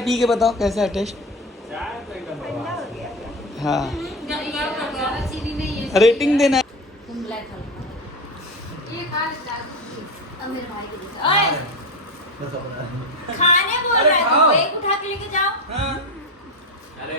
P के बताओ कैसा है टेस्ट। हाँ रेटिंग देना है। तुम ब्लैक ये खा लेता अब मेरे भाई के लिए ओए खाने बोल रहा है तू एक उठा के लेके जाओ। अरे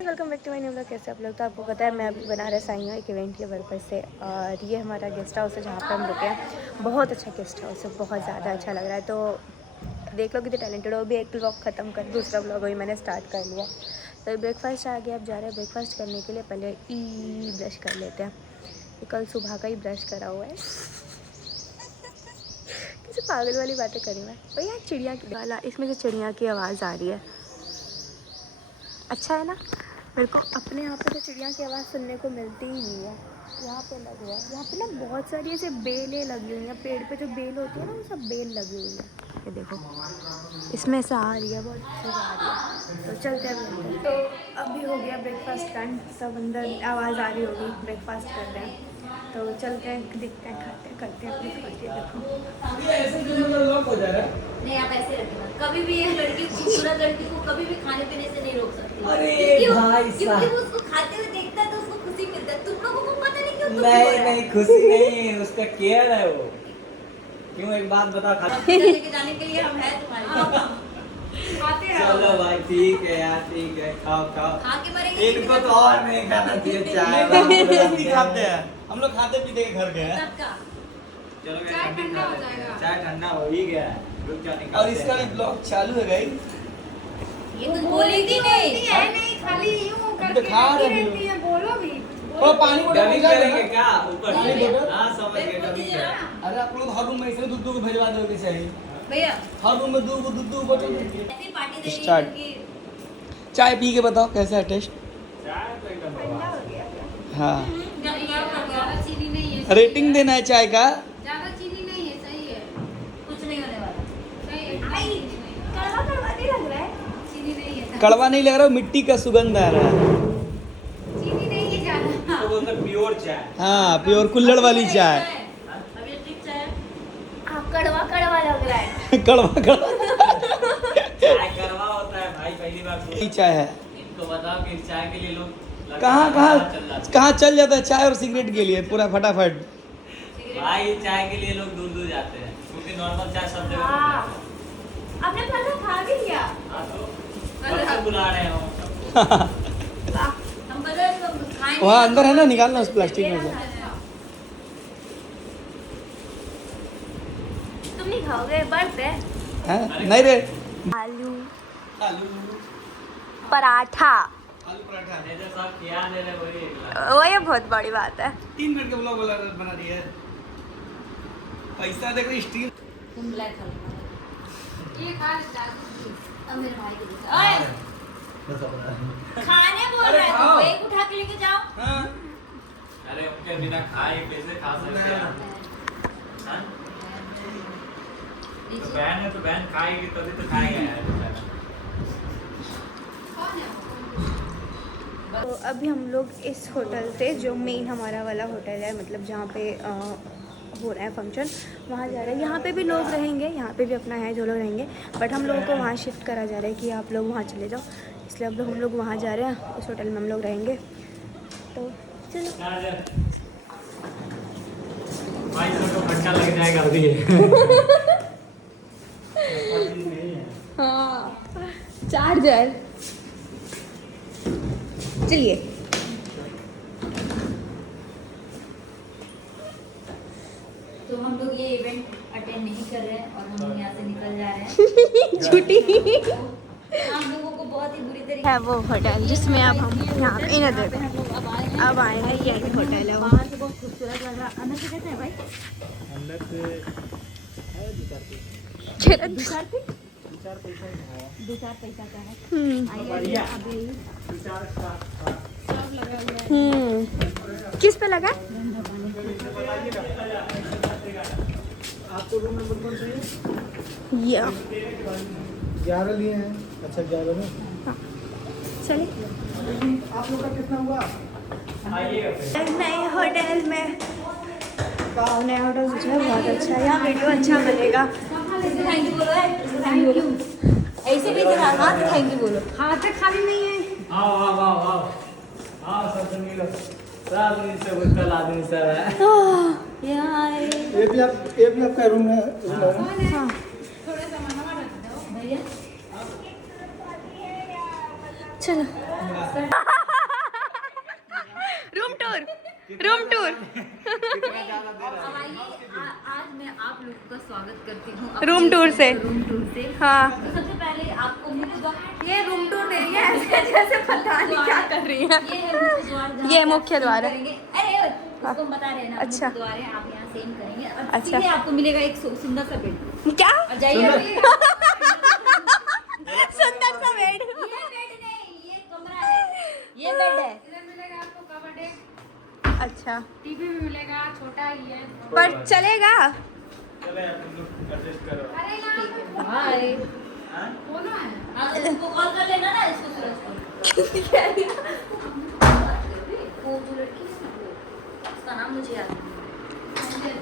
welcome back to my new vlog. कैसे आप लोग? तो आपको पता है मैं अभी बनारस आई हूँ एक इवेंट के पर्पज़ से, और ये हमारा गेस्ट हाउस है जहाँ पे हम रुके हैं। बहुत अच्छा गेस्ट हाउस है, बहुत ज़्यादा अच्छा लग रहा है। तो देख लो कितने टैलेंटेड हो। भी एक व्लॉग ख़त्म कर, दूसरा व्लॉग अभी मैंने स्टार्ट कर लिया। तो ब्रेकफास्ट आ गया, अब जा रहे हैं ब्रेकफास्ट करने के लिए। पहले ब्रश कर लेते हैं। ये कल सुबह का ही ब्रश करा हुआ है। किसी पागल वाली बातें करी मैं। भैया चिड़िया की वाला, इसमें से चिड़िया की आवाज़ आ रही है। अच्छा है ना। मेरे को अपने यहाँ पे तो चिड़िया की आवाज़ सुनने को मिलती ही नहीं है। यहाँ पे लग रहा है, यहाँ पे ना बहुत सारी ऐसे बेलें लगी हुई हैं। पेड़ पे जो बेल होती है ना, वो सब बेल लगी हुई है। ये देखो, इसमें से आ रही है, बहुत अच्छी आ रही है। तो चलते हैं अंदर। तो अभी हो गया ब्रेकफास्ट टाइम, सब अंदर आवाज़ आ रही होगी, ब्रेकफास्ट कर रहे हैं। तो चलते हैं, दिखते हैं, खाते हैं, करते हैं ब्रेकफास्ट। ये देखो ऐसे क्यों लॉक हो जा रहा है? नहीं आप ऐसे रखना। कभी भी ये लड़की खूबसूरत लड़की को कभी भी खाने पीने से नहीं रोक सकती। अरे क्योंकि भाई क्योंकि वो उसको खाते हुए देखता है तो उसको खुशी मिलता है। तुम लोगों को पता नहीं क्यों दुख हो नहीं रहा है। नहीं खुशी नहीं, उसका केयर है वो। क्यों एक बात बता लेके जाने के लिए हम हैं तुम्हारे। खाते रहो। चलो भाई ठीक है यार, ठीक है, खाओ खाओ। खा के मरेंगे। एक तो और नहीं खाना चाहिए चाय। नहीं खाते हैं हम लोग, खाते पीते के घर गए हैं। सबका चलो चाय ठंडा हो जाएगा। चाय ठंडा हो ही गया है, रुक जाने का। और इसका भी ब्लॉग चालू है गाइस। ये कुछ बोली थी नहीं है नहीं, खाली यूं करके खा रहे बैठी हो। रहती है। बोलो भी थोड़ा पानी बोतल डबिंग भिजा करेंगे देना। क्या ऊपर पानी से? बोतल? हाँ समझ गए डबिंग क्या। अरे आप लोग हर रूम में ऐसे दूध को भेजवा दोगे सही। भैया हर रूम में दूध बोतल। ऐसी पार्टी दे रही Start. है कि चाय पी के बताओ कैसा है टेस्ट। चाय तो एकदम ठंडा बकवास। हो गया। हाँ ज्यादा चीनी नहीं है। रेटिंग देना है चाय का। ज्यादा चीनी नहीं है, सही है। कुछ नहीं होने वाला। सही है। आई कड़वा कड़वा नहीं लग रहा है। चीनी नहीं है। कड़वा नहीं लग रहा, मिट्टी का सुगंध आ रहा है। चीनी नहीं है ज्यादा। तो बोलते प्योर चाय। हाँ प्योर कुल्हड़ वाली चाय। अब ये ठीक चाय। हाँ कड़वा कड़वा लग रहा है। कड़वा चाय करवा होता है भाई, पहली बार सुना। चाय है। इनको बताओ कि चाय के लिए लोग कहाँ चल जाते कहाँ चल जाता है चाय और सिगरेट के लिए पूरा फटाफट। हैं। भाई चाय के लिए लोग दूर दूर जाते हैं, क्योंकि नॉर्मल चाय सब जगह हाँ। मिलता है। आपने खाना खा भी लिया। हाँ तो कब से बुला रहे हो सबको। हम बदल खाएंगे। वहाँ अंदर है ना, निकालना उस प्लास्टिक में से। तुम नहीं खाओगे? बर्फ है। हैं? नहीं रे। आलू आलू पराठा, पराठा। ये जो सब किया दे रहे वही एक लाख। वो ये बहुत बड़ी बात है। 3 मिनट के ब्लॉग बना रही है। पैसा देख रही स्टील। तुम ब्लैक खा लो। ये खा लेता अब मेरे भाई के लिए ओए खाने बोल अरे रहा है खाओ। तू एक उठा के लेके जाओ। हाँ अरे उनके बिना खाए कैसे खा सकते हैं हम? हाँ? तो बहन है तो बहन खाएगी तभी तो खाएगा यार बेचारा। तो अभी हम लोग इस होटल से, जो मेन हमारा वाला होटल है, मतलब जहाँ पे हो रहा है फंक्शन, वहाँ जा रहे हैं। यहाँ पे भी लोग रहेंगे, यहाँ पे भी अपना है जो लोग रहेंगे, बट हम लोगों को वहाँ शिफ्ट करा जा रहा है कि आप लोग वहाँ चले जाओ। इसलिए अब हम लोग वहाँ जा रहे हैं, उस होटल में हम लोग रहेंगे। तो चलो। भाई तो खर्चा लग जाएगा अभी। हाँ चार्जर। चलिए तो हम लोग ये इवेंट अटेंड नहीं कर रहे हैं और हम लोग यहाँ से निकल जा रहे हैं। छुट्टी हम लोगों को बहुत ही बुरी तरीके है वो होटल जिसमें अब हम यहाँ पे इन्हें देते हैं। अब आए हैं, यही होटल है। बाहर से बहुत खूबसूरत लग रहा है। अंदर से कैसे है भाई? अंदर से है दो चार पैसा का है। बढ़िया। अभी किस पे लगा? आपको रूम नंबर कौन सा है? या 11 लिए हैं। अच्छा 11 में चले आप लोग का कितना हुआ? नए होटल में। नया होटल जो है बहुत अच्छा है, यहाँ वीडियो अच्छा बनेगा। थैंक यू बोलो, थैंक यू ऐसे भी जरा हाथ थैंक यू बोलो। हाथ खाली नहीं है। आओ आओ आओ आओ आओ सब मिलो सब आदमी से कल आदमी सब है यहाँ ये भी आपका रूम है। हाँ भैया चलो रूम टूर रूम टूर आज मैं आप लोगों का स्वागत करती हूँ रूम टूर से। रूम टूर से। हाँ तो सबसे पहले आपको मुख्य द्वार, ये रूम टूर दे रही है ऐसे जैसे पता नहीं क्या कर रही है। ये है मुख्य द्वार जहाँ ये पे मुख्य आप द्वार है। करेंगे। अरे उसको हम बता रहे हैं ना, अच्छा। मुख्य द्वार है, आप यहाँ सेम करेंगे और अच्छा। सीधे आपको मिलेगा एक सुंदर सा बेड। क्या और जाइए सुंदर सा बेड। ये बेड नहीं, ये कमरा है, ये बेड है। अच्छा टीवी भी मिलेगा, छोटा ही है। पर चलेगा। चले अपन लोग एडजस्ट करो अरे यहाँ हाय बोलो है। हाँ तो उसको कॉल कर लेना ना, इसको सूरज को। वो जो लड़की है ना, वो उसका नाम मुझे याद नहीं।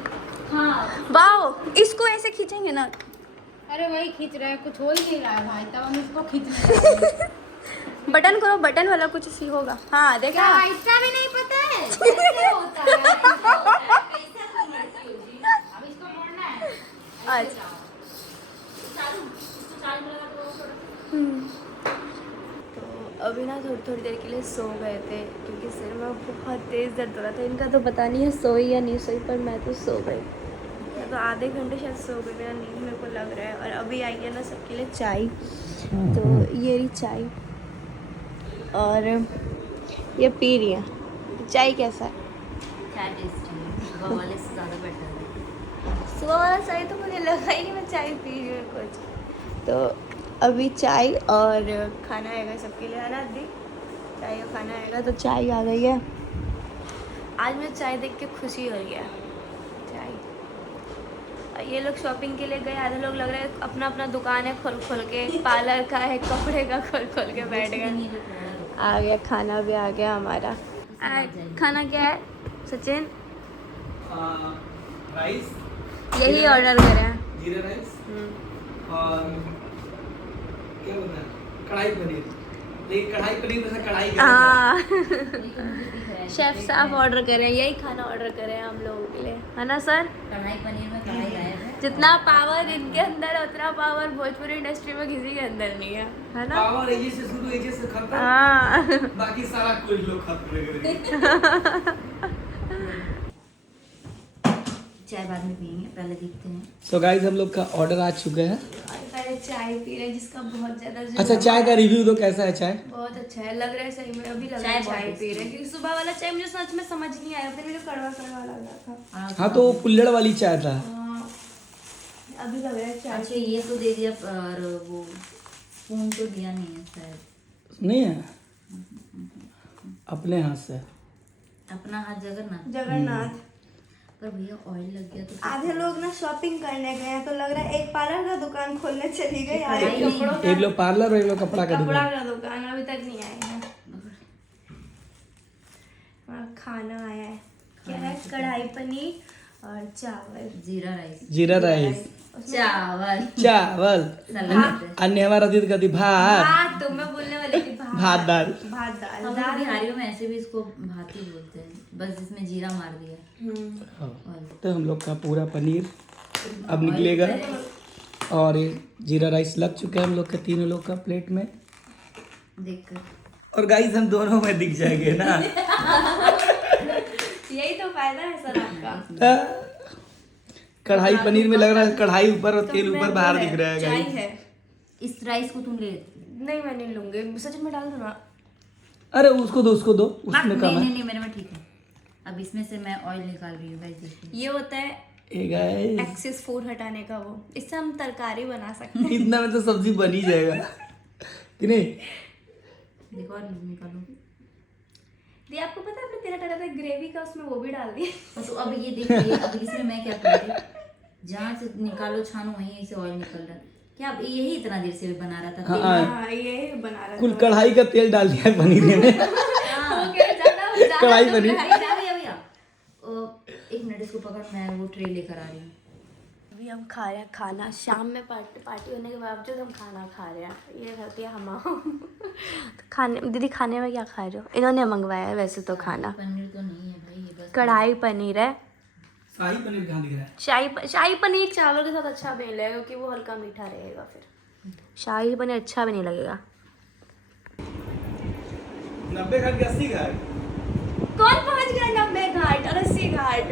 हाँ वाओ इसको ऐसे खींचेंगे ना। अरे वही खींच रहे हैं, कुछ हो ही नहीं रहा है भाई, तब हम इसको खींचने लगे। बटन करो, बटन वाला कुछ सी होगा। हाँ देखा। क्या इसका भी नहीं पता है? कैसे होता है? अब इसको मोड़ना है। अच्छा चालू, इसको चालू में लगा दो थोड़ा। तो अभी ना थोड़ी देर के लिए सो गए थे क्योंकि सिर में बहुत तेज़ दर्द हो रहा था। इनका तो पता नहीं है सोई या नहीं सोई, पर मैं तो सो गई। मैं तो आधे घंटे शायद सो गई, मेरा नींद मेरे को लग रहा है। और अभी आई है ना सबके लिए चाय, तो ये रही चाय और ये पी रही है। चाय कैसा है? चाय टेस्टी है, सुबह वाले से ज़्यादा बेटर है। सुबह वाला चाय तो मुझे लगा ही नहीं मैं चाय पी रही हूँ कुछ। तो अभी चाय और खाना आएगा सबके लिए, है ना दी? चाय और खाना आएगा तो चाय आ गई है। आज मैं चाय देख के खुशी हो गया। चाय और ये लोग शॉपिंग के लिए गए, आधे लोग लग रहा है अपना अपना दुकान है खोल खोल के, पार्लर का है, कपड़े का खोल खोल के बैठ गए। आ गया खाना भी आ गया हमारा। खाना क्या है सचिन? राइस, यही ऑर्डर करें। जीरा राइस और क्या बोलते हैं, कढ़ाई पनीर। लेकिन कढ़ाई पनीर में से कढ़ाई हाँ शेफ साहब ऑर्डर करें, यही खाना ऑर्डर करें हम लोगों के लिए, है ना सर? कढ़ाई पनीर में कढ़ाई गायब है। जितना पावर इनके अंदर है उतना पावर भोजपुरी इंडस्ट्री में किसी के अंदर नहीं है ना? पावर एजे से शुरू, एजे से खत्म, हाँ बाकी सारा कोई लोग खत्म करेंगे। चाय बाद में पियेंगे, पहले देखते हैं। सो गाइस हम लोग का ऑर्डर आ चुका है। पहले चाय पी रहे हैं जिसका बहुत ज्यादा अच्छा चाय का रिव्यू दो, कैसा है चाय? बहुत अच्छा है, लग रहा है सही में अभी लग रहा चाय है बहुत चाय पी टेस्टी रहे हैं क्योंकि सुबह वाला चाय मुझे सच में समझ नहीं आया, फिर मुझे कड़वा कड़वा लग रहा था। हाँ तो वो कुल्हड़ वाली चाय था। हाँ, अभी लग रहा है चाय। अच्छा ये तो दे दिया, और वो स्पून तो दिया नहीं है शायद। नहीं है अपने हाथ से। अपना हाथ जगन्नाथ। जगन्नाथ। पर भैया ऑयल लग गया तो आधे लोग ना शॉपिंग करने गए हैं तो लग रहा है एक पार्लर का दुकान खोलने चली गई, आधे कढ़ाई नहीं। कपड़ों एक लोग पार्लर और एक लोग कपड़ा का कपड़ा दुकान। का दुकान अभी तक नहीं आए हैं। और खाना आया है, क्या है? कढ़ाई पनीर और चावल। जीरा राइस, जीरा राइस, चावल, चावल, सलाद। अन्य हमारा दीद का थी भात, भात, तो मैं बोलने वाली थी भात दाल। भात दाल हम लोग दाल। बिहारियों में ऐसे भी इसको भात ही बोलते हैं, बस जिसमें जीरा मार दिया। तो हम लोग का पूरा पनीर अब निकलेगा और ये जीरा राइस लग चुका है हम लोग के तीनों लोग का प्लेट में। देखकर और गाइस हम दोनों में दिख जाएंगे ना। यही तो फायदा है सर आपका। कढ़ाई पनीर में लग रहा है कढ़ाई ऊपर और तेल ऊपर बाहर दिख रहा है चाय गाइस। है। इस राइस को तुम ले नहीं मैं नहीं लूंगी, सच में डाल दो ना। अरे उसको दो उसमें नहीं कम है। नहीं मेरे में ठीक है। अब इसमें से मैं ऑयल निकाल रही हूँ गाइस, देखिए। ये होता है ए गाइस एक्सेस फूड हटाने का, वो इससे हम तरकारी बना सकते हैं। इतना में तो सब्जी बन ही जाएगा कि नहीं? देखो और निकालो। ये आपको पता है आपने तेरा डाला था ग्रेवी का, उसमें वो भी डाल दिया। तो अब ये देखिए, अब इसमें मैं क्या कर रही हूँ, जहाँ से निकालो छानो वहीं से ऑयल निकल रहा है। क्या यही इतना देर से बना रहा था? हाँ हाँ ये बना रहा कुल कढ़ाई का तेल डाल दिया है पनीर में कढ़ाई पनीर। भैया एक मिनट इसको पकड़, मैं वो ट्रे लेकर आ रही हूँ। अभी हम खा रहे हैं खाना, शाम में पार्टी होने के बावजूद हम खाना खा रहे हैं। ये करती है हम खाने। दीदी खाने में क्या खा रहे हो? इन्होंने मंगवाया है वैसे तो खाना, पनीर तो नहीं है भाई, ये बस कढ़ाई पनीर है। शाही पनीर कहाँ दिख रहा है? शाही पनीर चावल के साथ अच्छा भी नहीं लगेगा क्योंकि वो हल्का मीठा रहेगा, फिर शाही पनीर अच्छा भी नहीं लगेगा। 90 घाट के 80 घाट। कौन पहुंच गया 90 घाट और 80 घाट?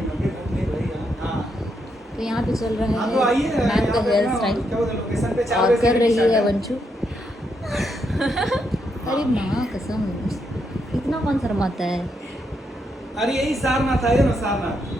तो यहाँ पे चल रहा हाँ तो आइए है मैम का हेयर स्टाइल क्या बोलते हैं लोकेशन पे 4 और बजे कर रही start है वंशु। अरे माँ कसम, इतना कौन शर्माता है? अरे यही सारनाथ है ना, सारनाथ